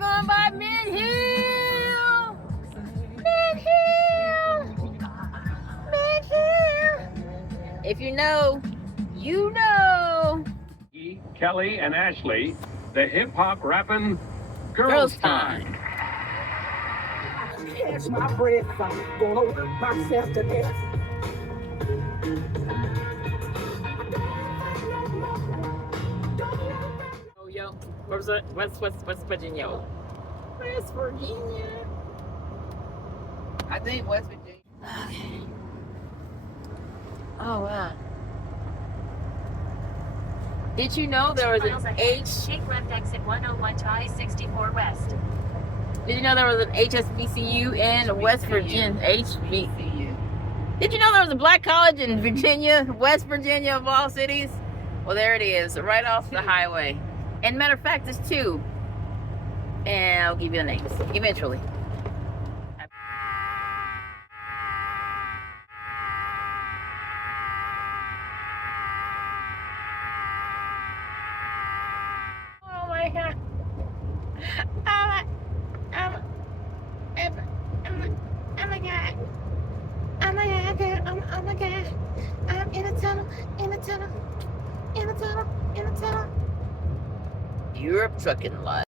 going by Mint Hill. Mint Hill. Mint Hill. If you know, you know. Kelly and Ashley, the hip hop rapping Girls Time. Catch my breath, I'm gonna work myself to death. Oh, yo, West Virginia? West Virginia. I think West Virginia. Okay. Oh wow. Did you know there was an Take left exit 101 to I-64 West. Did you know there was an HSBCU in West Virginia? HBCU. Did you know there was a black college in Virginia, West Virginia of all cities? Well, there it is, right off the highway. And matter of fact, there's two. And I'll give you the names eventually. Oh my God. Oh my God. Oh my God. Oh my God. I'm in a tunnel. Europe trucking lot.